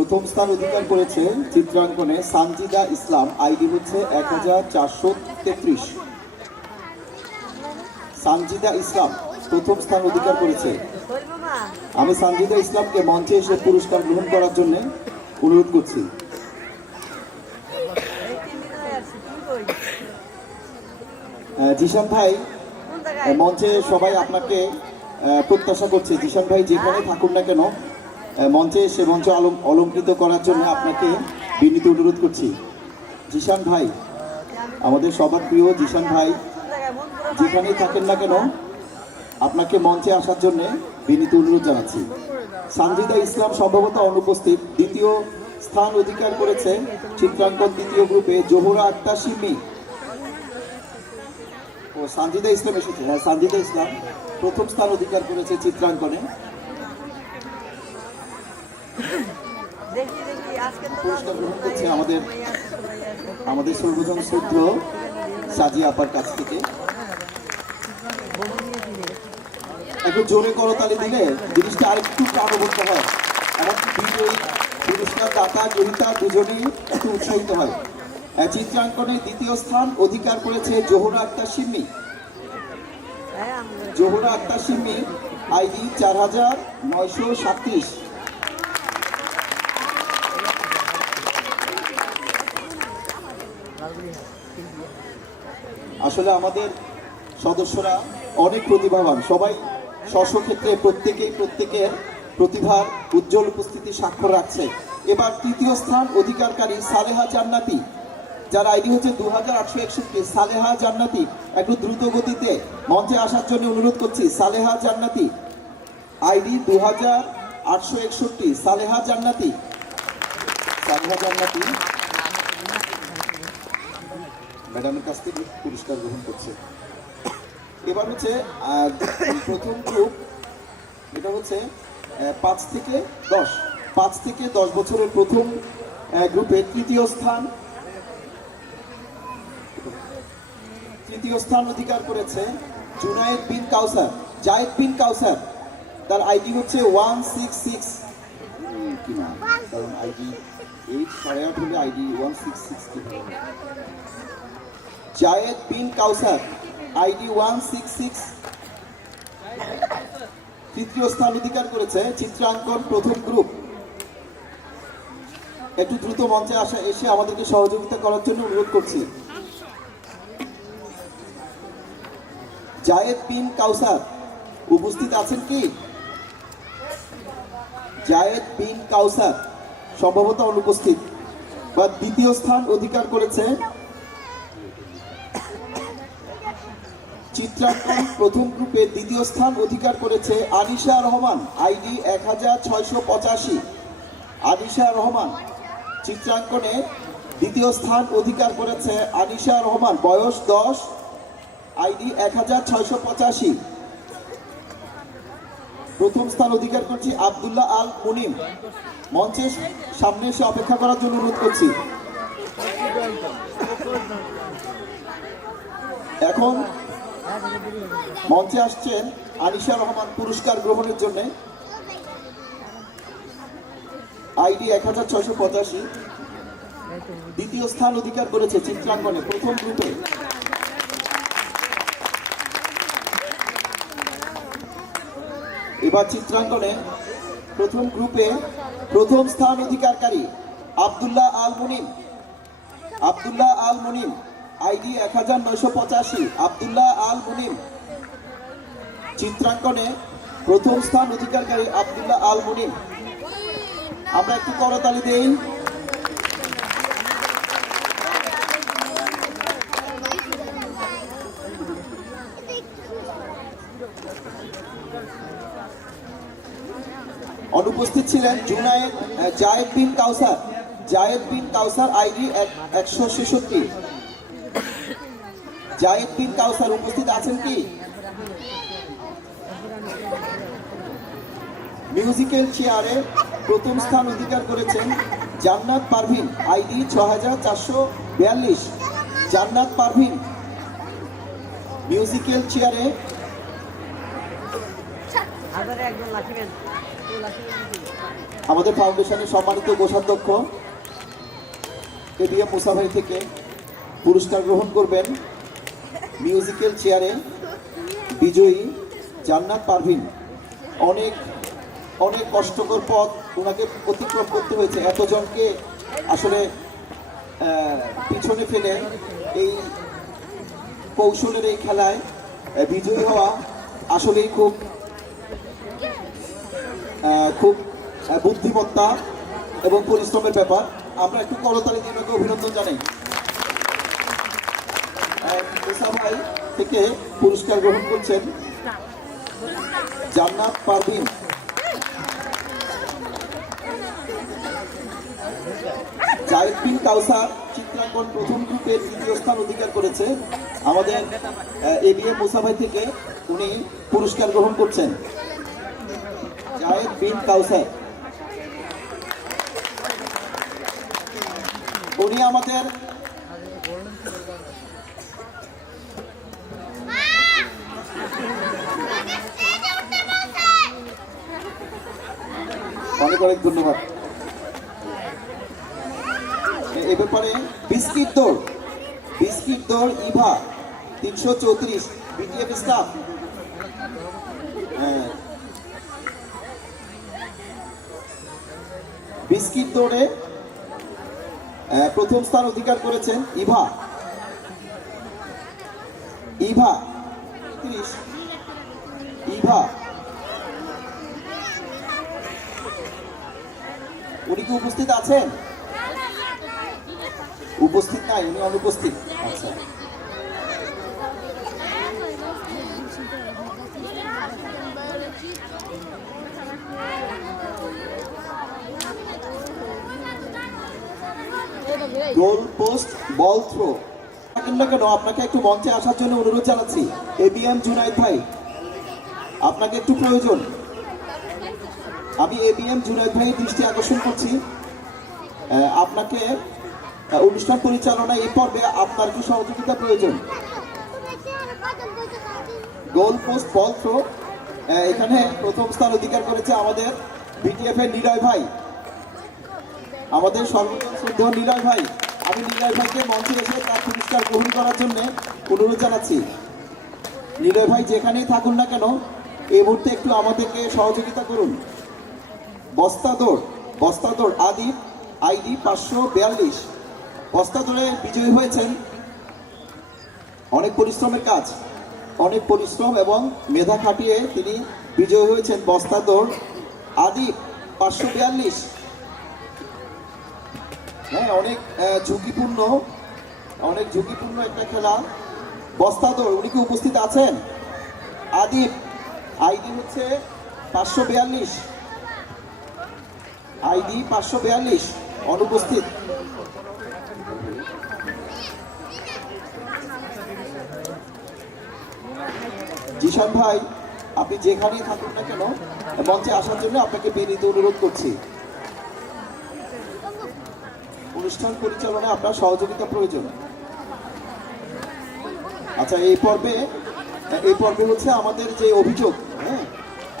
প্রথম স্থান অধিকার করেছে চিত্রাঙ্কনে সানজিদা ইসলাম, আইডি হচ্ছে 1433। সানজিদা ইসলাম প্রথম স্থান অধিকার করেছে। আমি সানজিদা ইসলামকে মঞ্চে এসে পুরস্কার গ্রহণ করার জন্য অনুরোধ করছি। জিশান ভাই মঞ্চে সবাই আপনাকে প্রত্যাশা করছে। জিশান ভাই যেখানে থাকুন না কেন মঞ্চে এসে মঞ্চ অলঙ্কৃত করার জন্য আপনাকে বিনীত অনুরোধ করছি। জিশান ভাই, আমাদের সবার প্রিয় জিশান ভাই, যেখানেই থাকেন না কেন আপনাকে মঞ্চে আসার জন্য বিনীত অনুরোধ জানাচ্ছি। সানজিদা ইসলাম সম্ভবত অনুপস্থিত। দ্বিতীয় স্থান অধিকার করেছে চিত্রাঙ্কন তৃতীয় গ্রুপে জোহরা আক্তার সিমি। ও সানজিদা ইসলাম এসেছে। হ্যাঁ, সানজিদা ইসলাম প্রথম স্থান অধিকার করেছে চিত্রাঙ্কনে। পুরস্কার গ্রহণ করছে আমাদের সর্বজন শ্রদ্ধ সাজি আপার কাছ থেকে। একটু জোরে করতালি দিলে জিনিসটা আরেকটু প্রাণবন্ত হয়, এমনকি বিজয়ী পুরস্কার দাতা গ্রহীতা দুজনেই একটু উৎসাহিত হয়। চিত্রাঙ্কনে দ্বিতীয় স্থান অধিকার করেছে জোহরা আক্তার সিমি। জোহরা আক্তার সিমি, আইডি 4937। আসলে আমাদের সদস্যরা অনেক প্রতিভাবান, সবাই স্বক্ষেত্রে প্রত্যেকের প্রতিভার উজ্জ্বল উপস্থিতি স্বাক্ষর রাখছে। এবার তৃতীয় স্থান অধিকারকারী সালেহা জান্নাতি, যার আইডি হচ্ছে 2861। সালেহা জান্নাতি একটু দ্রুত গতিতে মঞ্চে আসার জন্য অনুরোধ করছি। সালেহা জান্নাতি, আইডি 2861। সালেহা জান্নাতি ম্যাডামের কাছ থেকে পুরস্কার গ্রহণ করছে। এবার হচ্ছে প্রথম গ্রুপ, এটা হচ্ছে 5 থেকে 10 বছরের প্রথম গ্রুপে তৃতীয় স্থান অধিকার করেছে জায়েদ বিন কাউসার। তার আইডি হচ্ছে 166। কারণ আইডি 8 সাড়ে 8 হলে আইডি 166। জায়েদ বিন কাউসার, আইডি 166, তৃতীয় স্থান অধিকার করেছে চিত্রাঙ্কন প্রথম গ্রুপ। একটু দ্রুত মঞ্চে এসে আমাদেরকে সহযোগিতা করার জন্য অনুরোধ করছি। জায়েদ বিন কাউসার উপস্থিত আছেন কি? জায়েদ বিন কাউসার সম্ভবত অনুপস্থিত। বা দ্বিতীয় স্থান অধিকার করেছে চিত্রাঙ্কন প্রথম গ্রুপে দ্বিতীয় স্থান অধিকার করেছে আনিশা রহমান, আইডি 1685। আনিশা রহমান চিত্রাঙ্কনে দ্বিতীয় স্থান অধিকার করেছে আনিশা রহমান, বয়স 10, আইডি 1685। প্রথম স্থান অধিকার করছি আব্দুল্লাহ আল মুনিম। মঞ্চের সামনে এসে অপেক্ষা করার জন্য অনুরোধ করছি। এখন মঞ্চে আসছেন আনিশা রহমান পুরস্কার গ্রহণের জন্য, আইডি 1685। দ্বিতীয় স্থান অধিকার করেছে চিত্রাঙ্কনে প্রথম গ্রুপে। এবার চিত্রাঙ্কনে প্রথম গ্রুপে প্রথম স্থান অধিকারকারী আব্দুল্লাহ আল মুনিম, আইডি 1985। আব্দুল্লাহ আল মুনিম চিত্রাঙ্কনে প্রথম স্থান অধিকারকারী আব্দুল্লাহ আল মুনিম। আমরা একটু করতালি দেই। অনুপস্থিত ছিলেন জায়েদ বিন কাউসার, আইডি 166। জায়েদ বিন কাউসার উপস্থিত আছেন কি? মিউজিক্যাল চেয়ারে প্রথম স্থান অধিকার করেছেন জান্নাত পারভিন, আইডি 6442। জান্নাত পারভিন মিউজিক্যাল চেয়ারে আমাদের ফাউন্ডেশনের সম্মানিত কোষাধ্যক্ষ এবিএম মুসা ভাই থেকে পুরস্কার গ্রহণ করবেন মিউজিক্যাল চেয়ারে বিজয়ী জান্নাত পারভিন। অনেক অনেক কষ্টকর পথ ওনাকে অতিক্রম করতে হয়েছে, এতজনকে আসলে পিছনে ফেলে এই কৌশলের এই খেলায় বিজয়ী হওয়া আসলেই খুব খুব বুদ্ধিমত্তা এবং পরিশ্রমের ব্যাপার। আমরা একটু করতালি দিয়ে ওনাকে অভিনন্দন জানাই। মুসা ভাই থেকে পুরস্কার গ্রহণ করছেন জান্নাত পারভিন। জায়েদ বিন কাউসার চিত্রাঙ্কন প্রথম গ্রুপে তৃতীয় স্থান অধিকার করেছে। আমাদের এবিএম মুসা ভাই থেকে উনি পুরস্কার গ্রহণ করছেন জায়েদ বিন কাউসার। উনি আমাদের অনেক অনেক ধন্যবাদ। এ ব্যাপারে বিস্কিট দৌড় ইভা 334 বিটিএফ স্টাফ। বিস্কিট দৌড়ে প্রথম স্থান অধিকার করেছেন ইভা 30 ইভা। উনি কি উপস্থিত আছেন? উপস্থিত নাই, উনি অনুপস্থিত। আচ্ছা, গোল পোস্ট বল থ্রো। না কেন আপনাকে একটু মঞ্চে আসার জন্য অনুরোধ জানাচ্ছি। এবিএম জুনায়েদ ভাই, আপনাকে একটু প্রয়োজন। আমি এবিএম জুনায়েদ ভাইয়ের দৃষ্টি আকর্ষণ করছি। আপনাকে অনুষ্ঠান পরিচালনায় এই পর্বে আপনার কি সহযোগিতা প্রয়োজন? গোল পোস্ট বল থ্রো এখানে প্রথম স্থান অধিকার করেছে আমাদের বিটিএফ এর নিলয় ভাই, আমাদের সর্বজন শ্রদ্ধেয় নিলয় ভাই। আমি নিলয় ভাইকে মঞ্চে এসে তার পুরস্কার গ্রহণ করার জন্য অনুরোধ জানাচ্ছি। নিলয় ভাই যেখানেই থাকুন না কেন এই মুহূর্তে একটু আমাদেরকে সহযোগিতা করুন। বস্তা দৌড় আদিপ আইডি 542 বস্তা দৌড়ে বিজয়ী হয়েছেন। অনেক পরিশ্রমের কাজ, অনেক পরিশ্রম এবং মেধা খাটিয়ে তিনি বিজয়ী হয়েছেন। বস্তা দৌড় আদিপ 542। হ্যাঁ, অনেক ঝুঁকিপূর্ণ একটা খেলা বস্তা দৌড়। উনি কি উপস্থিত আছেন? আদিপ আইডি হচ্ছে 542, আইডি 542 অনুপস্থিত। জিশান ভাই, আপনি যেখানেই থাকুন না কেন মঞ্চে আসার জন্য আপনাকে বিনীত অনুরোধ করছি। অনুষ্ঠান পরিচালনায় আপনার সহযোগিতা প্রয়োজন। আচ্ছা, এই পর্বে হচ্ছে আমাদের যে অভিযোগ, হ্যাঁ,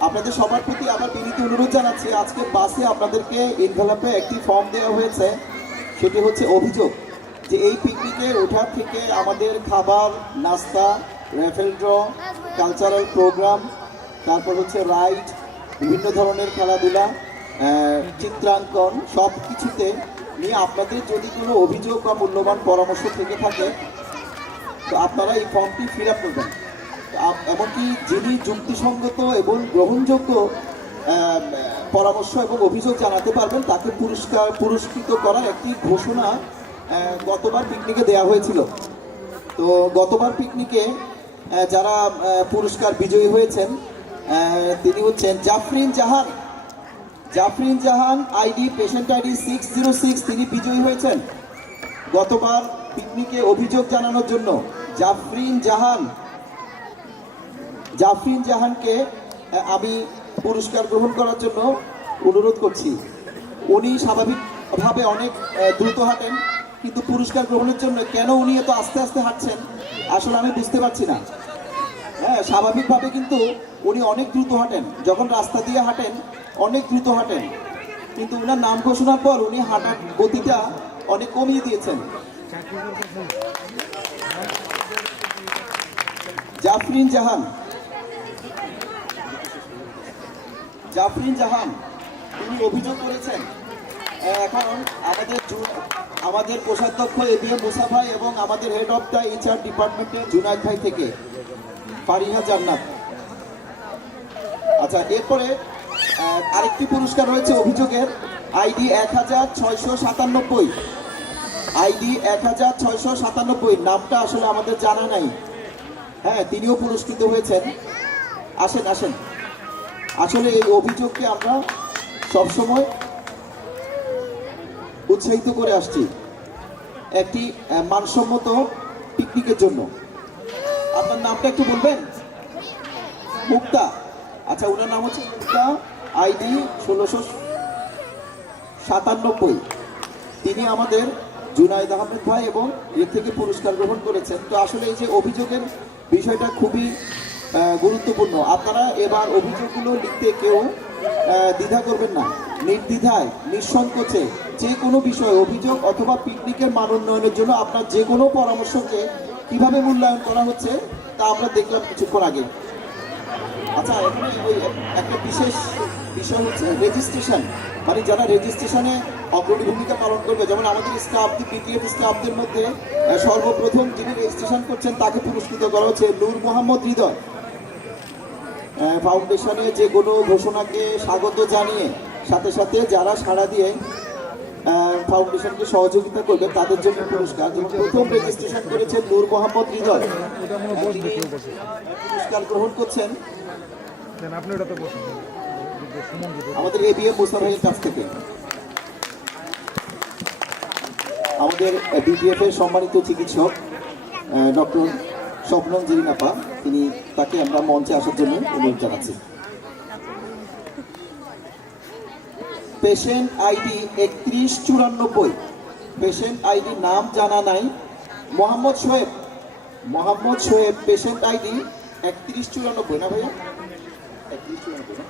আপনাদের সবার প্রতি আবার বিনীত অনুরোধ জানাচ্ছি। আজকে বাসে আপনাদেরকে এনভেলপে একটি ফর্ম দেওয়া হয়েছে, সেটি হচ্ছে অভিযোগ যে এই পিকনিকে ওঠার থেকে আমাদের খাবার, নাস্তা, রেফেল ড্র, কালচারাল প্রোগ্রাম, তারপর হচ্ছে রাইড, বিভিন্ন ধরনের খেলাধুলা, চিত্রাঙ্কন, সব কিছুতে নিয়ে আপনাদের যদি কোনো অভিযোগ বা মূল্যবান পরামর্শ থেকে থাকে তো আপনারা এই ফর্মটি ফিল আপ করবেন। এমনকি যিনি যুক্তিসঙ্গত এবং গ্রহণযোগ্য পরামর্শ এবং অভিযোগ জানাতে পারবেন তাকে পুরস্কৃত করার একটি ঘোষণা গতবার পিকনিকে দেওয়া হয়েছিল। তো গতবার পিকনিকে যারা পুরস্কার বিজয়ী হয়েছেন তিনি হচ্ছেন জাফরিন জাহান আইডি পেশেন্ট আইডি 606। তিনি বিজয়ী হয়েছেন গতবার পিকনিকে অভিযোগ জানানোর জন্য। জাফরিন জাহানকে আমি পুরস্কার গ্রহণ করার জন্য অনুরোধ করছি। উনি স্বাভাবিকভাবে অনেক দ্রুত হাঁটেন, কিন্তু পুরস্কার গ্রহণের জন্য কেন উনি এত আস্তে আস্তে হাঁটছেন আসলে আমি বুঝতে পারছি না। হ্যাঁ, স্বাভাবিকভাবে কিন্তু উনি অনেক দ্রুত হাঁটেন, যখন রাস্তা দিয়ে হাঁটেন অনেক দ্রুত হাঁটেন। কিন্তু ওনার নাম ঘোষণার পর উনি হাঁটার গতিটা অনেক কমিয়ে দিয়েছেন। জাফরিন জাহান, জাফরিন জাহান তিনি অভিযোগ করেছেন এখন আমাদের কোষাধ্যক্ষ এবিএম মুসা ভাই এবং আমাদের হেড অফ দ্য এইচআর ডিপার্টমেন্টের জুনায়েদ ভাই থেকে ফারিহা জান্নাত। আচ্ছা, এরপরে আরেকটি পুরস্কার রয়েছে অভিযোগের আইডি 1697, আইডি 1697, নামটা আসলে আমাদের জানা নাই। হ্যাঁ, তিনিও পুরস্কৃত হয়েছেন। আসেন আসেন, আসলে এই অভিযোগকে আমরা সবসময় উৎসাহিত করে আসছি একটি মানসম্মত পিকনিকের জন্য। আপনার নামটা একটু বলবেন? মুক্তা। আচ্ছা, ওনার নাম হচ্ছে মুক্তা, আইডি 1697। তিনি আমাদের জুনায়েদ আহমেদ ভাই এবং এর থেকে পুরস্কার গ্রহণ করেছেন। তো আসলে এই যে অভিযোগের বিষয়টা খুবই গুরুত্বপূর্ণ। আপনারা এবার অভিযোগগুলো লিখতে কেউ দ্বিধা করবেন না, নির্দ্বিধায় নিঃসংকোচে যে কোনো বিষয় অভিযোগ অথবা পিকনিকের মান উন্নয়নের জন্য আপনার যে কোনো পরামর্শকে কিভাবে মূল্যায়ন করা হচ্ছে তা আমরা দেখলাম কিছুক্ষণ আগে। আচ্ছা, এখানে ওই একটা বিশেষ বিষয় হচ্ছে রেজিস্ট্রেশন, মানে যারা রেজিস্ট্রেশনে অগ্রণী ভূমিকা পালন করবে, যেমন আমাদের স্টাফ, পিটিএফ স্টাফদের মধ্যে সর্বপ্রথম যিনি রেজিস্ট্রেশন করছেন তাকে পুরস্কৃত করা হচ্ছে নূর মোহাম্মদ হৃদয়। ফাউন্ডেশনে যে কোনো ঘোষণাকে স্বাগত জানিয়ে সাথে সাথে যারা সাড়া দিয়ে ফাউন্ডেশনকে সহযোগিতা করবে তাদের জন্য পুরস্কার। যেমন প্রথম রেজিস্ট্রেশন করেছেন নূর মোহাম্মদ হৃদয়, পুরস্কার গ্রহণ করছেন আমাদের এবিএম মুসা ভাইয়ের কাছ থেকে। আমাদের বিডিএফ এর সম্মানিত চিকিৎসক ডক্টর স্বপ্নম জেরিন আপা, তাকে আমরা মঞ্চে আসার জন্য অনুরোধ জানাচ্ছি। পেশেন্ট আইডি 3194, পেশেন্ট আইডি নাম জানা নাই, মোহাম্মদ শোয়েব, মোহাম্মদ শোয়েব, পেশেন্ট আইডি 3194 না ভাইয়া? 3194।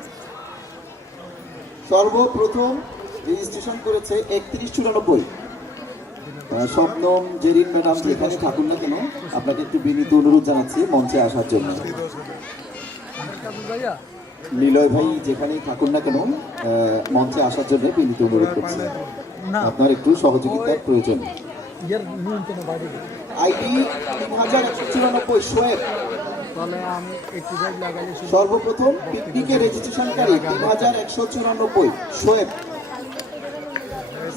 সর্বপ্রথম রেজিস্ট্রেশন করেছে 3194। স্বপ্নম জেরিন ম্যাডাম যেখানে থাকুন না কেন আপনাকে একটু বিনীত অনুরোধ জানাচ্ছি মঞ্চে আসার জন্য। নিলয় ভাই যেখানেই থাকুন না কেন মঞ্চে আসার জন্য বিনীত অনুরোধ করছি, আপনার একটু সহযোগিতার প্রয়োজন। আইডি 3194 শোয়েব, সর্বপ্রথম পিকনিকে রেজিস্ট্রেশনকারী 3194 শোয়েব।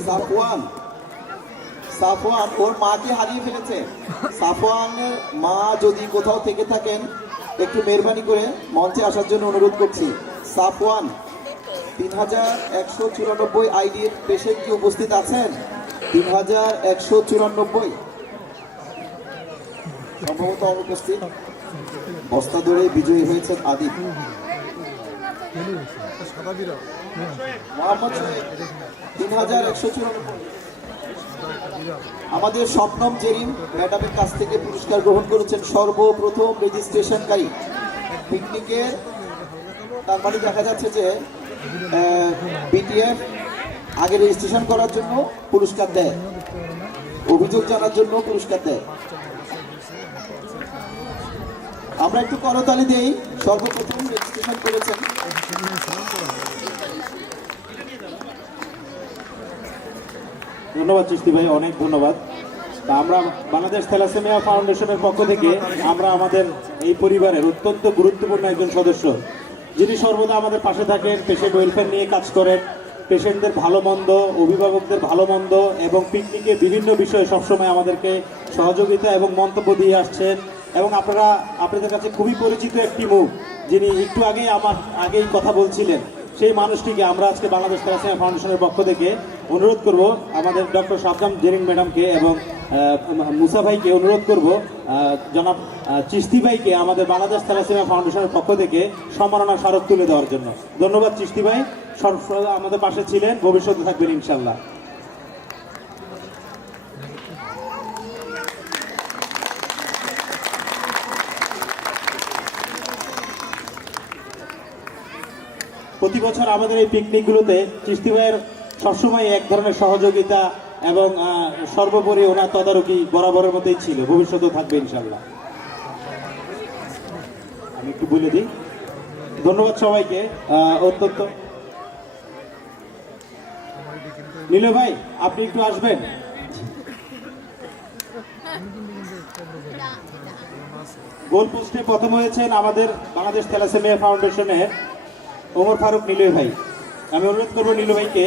সাফওয়ান, সাফওয়ান ওর মাকে হারিয়ে ফেলেছে। সাফওয়ানের মা যদি কোথাও থেকে থাকেন একটু মেহরবানি করে মঞ্চে আসার জন্য অনুরোধ করছি। সাফওয়ান 3194 আইডির পেশেন্ট কি উপস্থিত আছেন? 3194 সম্ভবত অনুপস্থিত। বস্তা ধরে বিজয়ী হয়েছেন আদিপ। মোহাম্মদ 3194। আমাদের স্বপ্নম জেরিন ম্যাডামের কাছ থেকে পুরস্কার গ্রহণ করেছেন সর্বপ্রথম রেজিস্ট্রেশনকারী পিকনিকের। তার মানে দেখা যাচ্ছে যে বিটিএফ আগে রেজিস্ট্রেশন করার জন্য পুরস্কার দেয়, অভিযোগ জানার জন্য পুরস্কার দেয়। আমরা একটু করতালি দেই, সর্বপ্রথম রেজিস্ট্রেশন করেছেন। ধন্যবাদ চিস্তি ভাই, অনেক ধন্যবাদ। তা আমরা বাংলাদেশ থ্যালাসেমিয়া ফাউন্ডেশনের পক্ষ থেকে আমরা আমাদের এই পরিবারের অত্যন্ত গুরুত্বপূর্ণ একজন সদস্য, যিনি সর্বদা আমাদের পাশে থাকেন, পেশেন্ট ওয়েলফেয়ার নিয়ে কাজ করেন, পেশেন্টদের ভালো মন্দ, অভিভাবকদের ভালো মন্দ এবং পিকনিকে বিভিন্ন বিষয়ে সবসময় আমাদেরকে সহযোগিতা এবং মন্তব্য দিয়ে আসছেন। এবং আপনাদের কাছে খুবই পরিচিত একটি মুখ, যিনি একটু আগেই কথা বলছিলেন, সেই মানুষটিকে আমরা আজকে বাংলাদেশ থ্যালাসেমিয়া ফাউন্ডেশনের পক্ষ থেকে অনুরোধ করব আমাদের ডক্টর স্বপ্নম জেরিন ম্যাডামকে এবং মুসা ভাইকে অনুরোধ করব জনাব চিস্তি ভাইকে আমাদের বাংলাদেশ থ্যালাসেমিয়া ফাউন্ডেশনের পক্ষ থেকে সম্মাননা স্মারক তুলে দেওয়ার জন্য। ধন্যবাদ চিস্তি ভাই, সর্বদা আমাদের পাশে ছিলেন, ভবিষ্যতে থাকবেন ইনশাল্লাহ। প্রতি বছর আমাদের এই পিকনিকগুলোতে চিস্তি ভাইয়ের সবসময় এক ধরনের সহযোগিতা এবং সর্বোপরি ওনার তদারকি বরাবরের মধ্যেই ছিল, ভবিষ্যতেও থাকবে ইনশাল্লাহ। আমি একটু বলে দিই, ধন্যবাদ সবাইকে। অত্যন্ত নীল ভাই, আপনি একটু আসবেন। গোল পোস্টে প্রথম হয়েছেন আমাদের বাংলাদেশ থ্যালাসেমিয়া ফাউন্ডেশনের ওমর ফারুক নীলু ভাই। আমি অনুরোধ করবো নীলু ভাইকে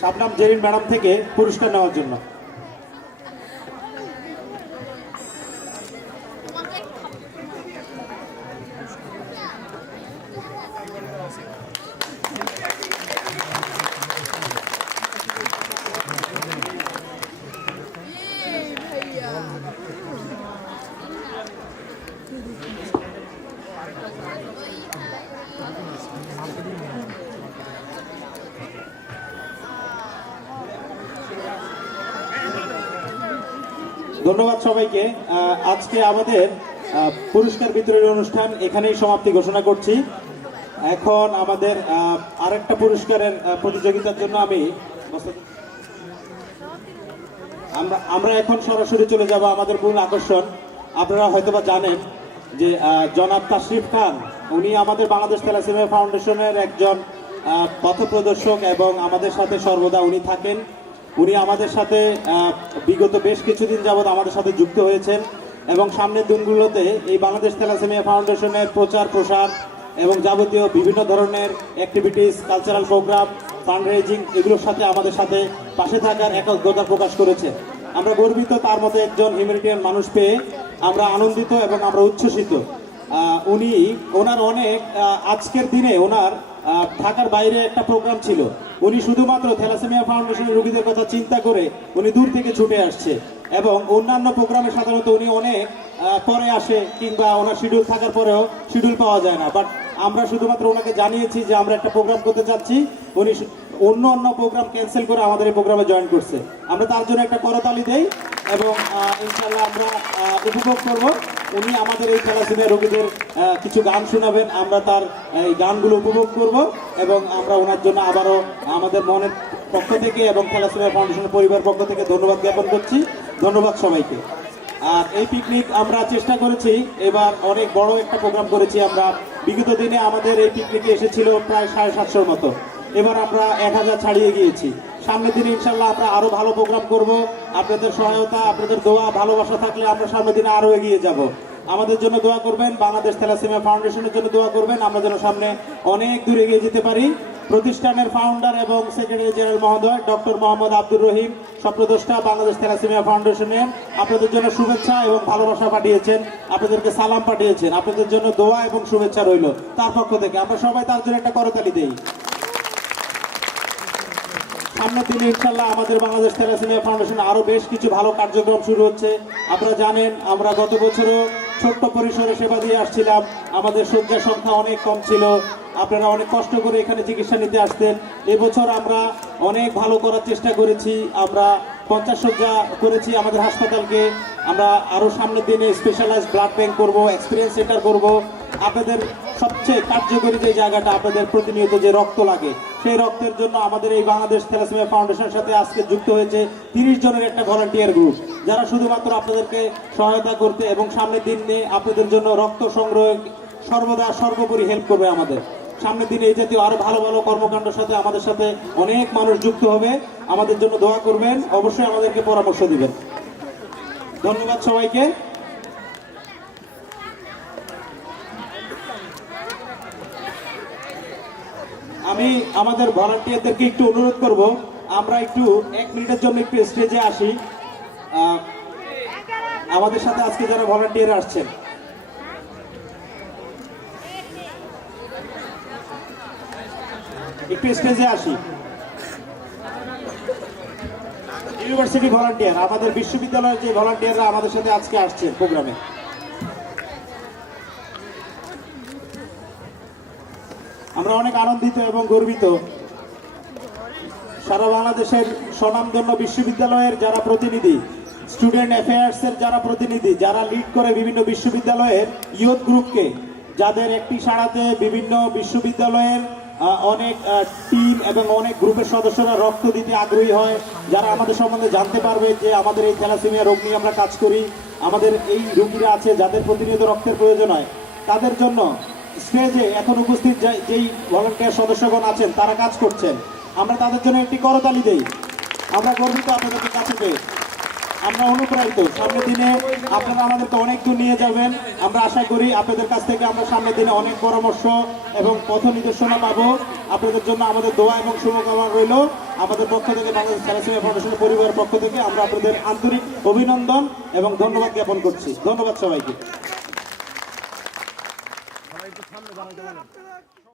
শাবনাম জেরিন ম্যাডাম থেকে পুরস্কার নেওয়ার জন্য। ধন্যবাদ সবাইকে। আজকে আমাদের পুরস্কার বিতরণী অনুষ্ঠান এখানেই সমাপ্তি ঘোষণা করছি। এখন আমাদের আরেকটা পুরস্কারের প্রতিযোগিতার জন্য আমরা এখন সরাসরি চলে যাব আমাদের মূল আকর্ষণ। আপনারা হয়তোবা জানেন যে জনাব তাশরিফ খান, উনি আমাদের বাংলাদেশ থ্যালাসেমিয়া ফাউন্ডেশনের একজন পথপ্রদর্শক এবং আমাদের সাথে সর্বদা উনি থাকেন। উনি আমাদের সাথে বিগত বেশ কিছুদিন যাবৎ আমাদের সাথে যুক্ত হয়েছেন এবং সামনের দিনগুলোতে এই বাংলাদেশ থ্যালাসেমিয়া ফাউন্ডেশনের প্রচার প্রসার এবং যাবতীয় বিভিন্ন ধরনের activities, cultural program, fund raising এগুলোর সাথে আমাদের সাথে পাশে থাকার একাগ্রতা প্রকাশ করেছে। আমরা গর্বিত তার মতো একজন হিউম্যানিটেরিয়ান মানুষ পেয়ে আমরা আনন্দিত এবং আমরা উচ্ছ্বসিত। ওনার অনেক আজকের দিনে ওনার ঢাকার বাইরে একটা প্রোগ্রাম ছিল, উনি শুধুমাত্র থ্যালাসেমিয়া ফাউন্ডেশনের রোগীদের কথা চিন্তা করে উনি দূর থেকে ছুটে আসছে এবং অন্যান্য প্রোগ্রামে সাধারণত উনি অনেক পরে আসে কিংবা ওনার শিডিউল থাকার পরেও শিডিউল পাওয়া যায় না, বাট আমরা শুধুমাত্র ওনাকে জানিয়েছি যে আমরা একটা প্রোগ্রাম করতে চাচ্ছি, উনি অন্য প্রোগ্রাম ক্যান্সেল করে আমাদের এই প্রোগ্রামে জয়েন করছে। আমরা তার জন্য একটা করতালি দেই এবং ইনশাল্লাহ আমরা উপভোগ করব। উনি আমাদের এই থ্যালাসেমিয়া রোগীদের কিছু গান শোনাবেন, আমরা তার এই গানগুলো উপভোগ করব এবং আমরা ওনার জন্য আবারও আমাদের মনের পক্ষ থেকে এবং থ্যালাসেমিয়া ফাউন্ডেশনের পরিবার পক্ষ থেকে ধন্যবাদ জ্ঞাপন করছি। ধন্যবাদ সবাইকে। আর এই পিকনিক আমরা চেষ্টা করেছি, এবার অনেক বড় একটা প্রোগ্রাম করেছি আমরা। বিগত দিনে আমাদের এই পিকনিকে এসেছিল প্রায় 750-র মতো, এবার আমরা 1000 ছাড়িয়ে গিয়েছি। সামনের দিনে ইনশাল্লাহ আমরা আরো ভালো প্রোগ্রাম করব। আপনাদের সহায়তা, আপনাদের দোয়া, ভালোবাসা থাকলে আমরা সামনের দিনে আরো এগিয়ে যাব। আমাদের জন্য দোয়া করবেন, বাংলাদেশ থ্যালাসেমিয়া ফাউন্ডেশনের জন্য দোয়া করবেন, আমরা যেন সামনে অনেক দূর এগিয়ে যেতে পারি। প্রতিষ্ঠানের ফাউন্ডার এবং সেক্রেটারি জেনারেল মহোদয় ডক্টর মোহাম্মদ আব্দুর রহিম, স্বপ্নদ্রষ্টা বাংলাদেশ থ্যালাসেমিয়া ফাউন্ডেশনের আপনাদের জন্য শুভেচ্ছা এবং ভালোবাসা পাঠিয়েছেন, আপনাদেরকে সালাম পাঠিয়েছেন। আপনাদের জন্য দোয়া এবং শুভেচ্ছা রইল তার পক্ষ থেকে। আমরা সবাই তার জন্য একটা করতালি দেই। সামনের দিনে ইনশাল্লাহ আমাদের বাংলাদেশ থ্যালাসেমিয়া ফাউন্ডেশন আরো বেশ কিছু ভালো কার্যক্রম শুরু হচ্ছে। আপনারা জানেন আমরা গত বছরও ছোট্ট পরিসরে সেবা দিয়ে আসছিলাম, আমাদের শয্যা সংখ্যা অনেক কম ছিল, আপনারা অনেক কষ্ট করে এখানে চিকিৎসা নিতে আসতেন। এবছর আমরা অনেক ভালো করার চেষ্টা করেছি, আমরা 50 শয্যা করেছি আমাদের হাসপাতালকে। আমরা আরো সামনের দিনে স্পেশালাইজ ব্লাড ব্যাংক করব, এক্সপিরিয়েন্স সেন্টার করব। আপনাদের সবচেয়ে কার্যকরী যে জায়গাটা, আপনাদের প্রতিনিয়ত যে রক্ত লাগে, সেই রক্তের জন্য আমাদের এই বাংলাদেশ থ্যালাসেমিয়া ফাউন্ডেশনের সাথে আজকে যুক্ত হয়েছে 30 জনের একটা ভলান্টিয়ার গ্রুপ, যারা শুধুমাত্র আপনাদেরকে সহায়তা করতে এবং সামনের দিনে আপনাদের জন্য রক্ত সংগ্রহ সর্বদা সর্বোপরি হেল্প করবে। আমাদের সামনের দিনে এই জাতীয় আরো ভালো ভালো কর্মকাণ্ডের সাথে আমাদের সাথে অনেক মানুষ যুক্ত হবে। আমাদের জন্য দোয়া করবেন, অবশ্যই আমাদেরকে পরামর্শ দিবেন। ধন্যবাদ সবাইকে। আমি আমাদের ভলান্টিয়ারদেরকে একটু অনুরোধ করব, আমরা একটু 1 মিনিটের জন্য একটু স্টেজে আসি। আমাদের সাথে আজকে যারা ভলান্টিয়ার আসছেন, একটু স্টেজে আসি। ইউনিভার্সিটি ভলান্টিয়ার, আমাদের বিশ্ববিদ্যালয়ের যে ভলান্টিয়াররা আমাদের সাথে আজকে আসছে প্রোগ্রামে, আমরা অনেক আনন্দিত এবং গর্বিত। সারা বাংলাদেশের স্বনামধন্য বিশ্ববিদ্যালয়ের যারা প্রতিনিধি, স্টুডেন্ট অ্যাফেয়ার্স এর যারা প্রতিনিধি, যারা লিড করে বিভিন্ন বিশ্ববিদ্যালয়ের ইয়ুথ গ্রুপকে, যাদের একটি সাড়াতে বিভিন্ন বিশ্ববিদ্যালয়ের অনেক টিম এবং অনেক গ্রুপের সদস্যরা রক্ত দিতে আগ্রহী হয়, যারা আমাদের সম্বন্ধে জানতে পারবে যে আমাদের এই থ্যালাসেমিয়া রোগ নিয়ে আমরা কাজ করি, আমাদের এই রোগীরা আছে যাদের প্রতিনিয়ত রক্তের প্রয়োজন হয়, তাদের জন্য স্টেজে এখন উপস্থিত যেই ভলান্টিয়ার সদস্যগণ আছেন তারা কাজ করছেন, আমরা তাদের জন্য একটি করতালি দেই। আমরা গর্বিত আপনাদের কাছে পেয়ে, আমরা অনুপ্রাণিত। সামনের দিনে আপনারা আমাদেরকে অনেক দূর নিয়ে যাবেন, আমরা আশা করি আপনাদের কাছ থেকে আমরা সামনের দিনে অনেক পরামর্শ এবং পথ নির্দেশনা পাবো। আপনাদের জন্য আমাদের দোয়া এবং শুভকামনা রইল। আমাদের পক্ষ থেকে, বাংলাদেশ থ্যালাসেমিয়া ফাউন্ডেশনের পরিবারের পক্ষ থেকে আমরা আপনাদের আন্তরিক অভিনন্দন এবং ধন্যবাদ জ্ঞাপন করছি। ধন্যবাদ সবাইকে।